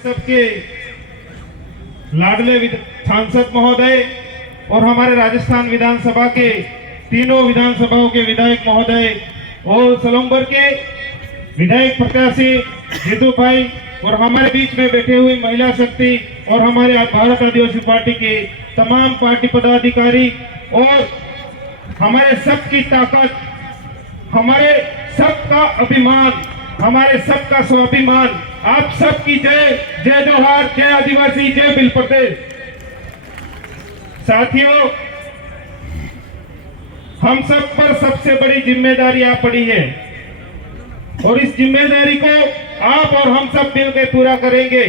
सबके लाडले सांसद महोदय और हमारे राजस्थान विधानसभा के तीनों विधानसभाओं के विधायक महोदय और सलोंबर के विधायक प्रत्याशी जीतू भाई और हमारे बीच में बैठे हुए महिला शक्ति और हमारे भारत आदिवासी पार्टी के तमाम पार्टी पदाधिकारी और हमारे सबकी ताकत, हमारे सबका अभिमान, हमारे सबका स्वाभिमान, आप सबकी जय जय जोहार, जय आदिवासी, जय बिल प्रदेश। साथियों, हम सब पर सबसे बड़ी जिम्मेदारी आ पड़ी है और इस जिम्मेदारी को आप और हम सब मिलकर पूरा करेंगे,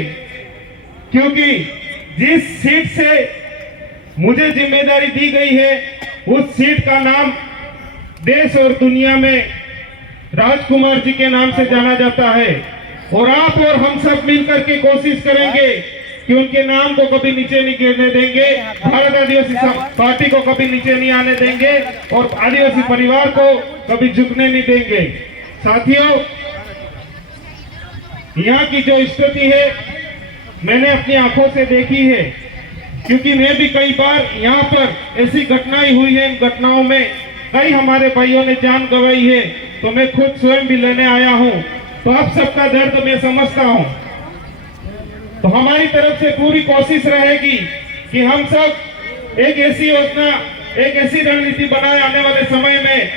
क्योंकि जिस सीट से मुझे जिम्मेदारी दी गई है उस सीट का नाम देश और दुनिया में राजकुमार जी के नाम से जाना जाता है और आप और हम सब मिलकर के कोशिश करेंगे कि उनके नाम को कभी नीचे नहीं गिरने देंगे, भारत आदिवासी पार्टी को कभी नीचे नहीं आने देंगे और आदिवासी परिवार को कभी झुकने नहीं देंगे। साथियों, यहाँ की जो स्थिति है मैंने अपनी आंखों से देखी है, क्योंकि मैं भी कई बार यहाँ पर ऐसी घटनाएं हुई है। इन घटनाओं में कई हमारे भाइयों ने जान गंवाई है, तो मैं खुद स्वयं भी लेने आया हूँ, तो आप सबका दर्द मैं समझता हूँ। तो हमारी तरफ से पूरी कोशिश रहेगी कि हम सब एक ऐसी योजना, एक ऐसी रणनीति बनाए आने वाले समय में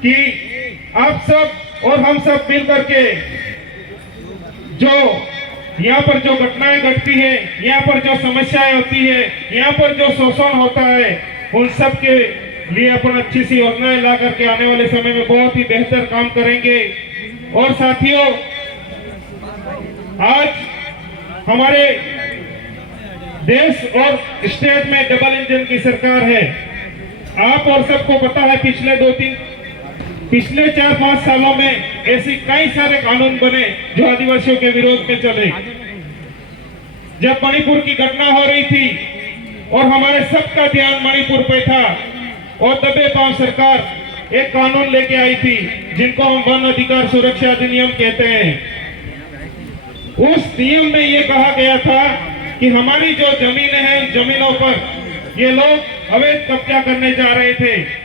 कि आप सब और हम सब मिल करके जो यहाँ पर जो घटनाएं घटती है, यहाँ पर जो समस्याएं होती है, यहाँ पर जो शोषण होता है, उन सब के लिए अपन अच्छी सी योजनाएं ला करके आने वाले समय में बहुत ही बेहतर काम करेंगे। और साथियों, आज हमारे देश और स्टेट में डबल इंजन की सरकार है। आप और सबको पता है पिछले 4-5 सालों में ऐसी कई सारे कानून बने जो आदिवासियों के विरोध में चले। जब मणिपुर की घटना हो रही थी और हमारे सबका ध्यान मणिपुर पे था और दबे पांव सरकार एक कानून लेके आई थी जिनको हम वन अधिकार सुरक्षा अधिनियम कहते हैं। उस नियम में ये कहा गया था कि हमारी जो जमीनें हैं, उन जमीनों पर ये लोग अवैध कब्जा करने जा रहे थे।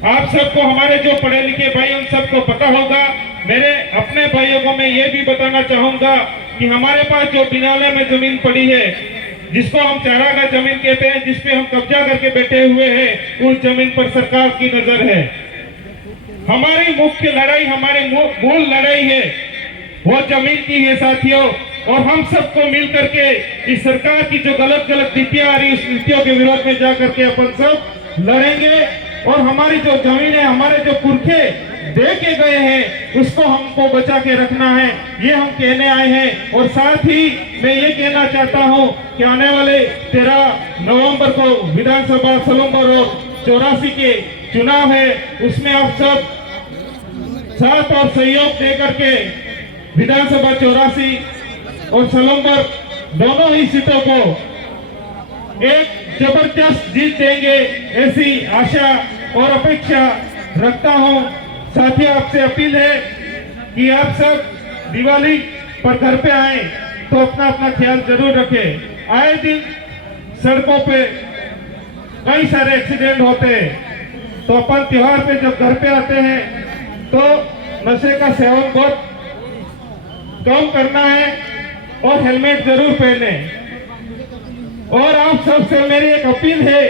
आप सबको, हमारे जो पढ़े लिखे भाई, उन सबको पता होगा। मेरे अपने भाइयों को मैं ये भी बताना चाहूंगा कि हमारे पास जो बिनाले में जमीन पड़ी है, जिसको हम चारागाह जमीन कहते हैं, जिसपे हम कब्जा करके बैठे हुए हैं, उस जमीन पर सरकार की नजर है। हमारी मुख्य लड़ाई, हमारी मूल लड़ाई है वो जमीन की है साथियों। और हम सबको मिल करके इस सरकार की जो गलत नीतियां आ रही, उस नीतियों के विरोध में जा करके अपन सब लड़ेंगे और हमारी जो जमीन है, हमारे जो पुरखे दे के गए हैं, उसको हमको बचा के रखना है, ये हम कहने आए हैं। और साथ ही मैं ये कहना चाहता हूं कि आने वाले 13 नवंबर को विधानसभा सलोंबर और 84 के चुनाव है, उसमें आप सब साथ और सहयोग दे करके विधानसभा 84 और सलोंबर दोनों ही सीटों को एक जबरदस्त जीत देंगे, ऐसी आशा और अपेक्षा रखता हूं। साथियों, आपसे अपील है कि आप सब दिवाली पर घर पे आए तो अपना अपना ख्याल जरूर रखें। आए दिन सड़कों पे कई सारे एक्सीडेंट होते हैं, तो अपन त्योहार पे जब घर पे आते हैं तो नशे का सेवन बहुत कम करना है और हेलमेट जरूर पहने। और आप सबसे मेरी एक अपील है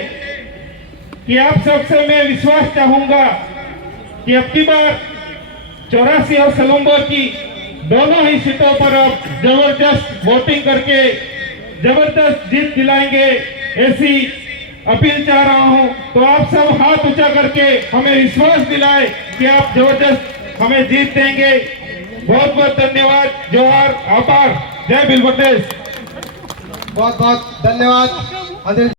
कि आप सबसे मैं विश्वास चाहूंगा कि अब की बार 84 और सलोंबर की दोनों ही सीटों पर आप जबरदस्त वोटिंग करके जबरदस्त जीत दिलाएंगे, ऐसी अपील चाह रहा हूं। तो आप सब हाथ ऊंचा करके हमें विश्वास दिलाए कि आप जबरदस्त हमें जीत देंगे। बहुत बहुत धन्यवाद, जोहार, आभार, जय बिल प्रदेश। बहुत बहुत धन्यवाद।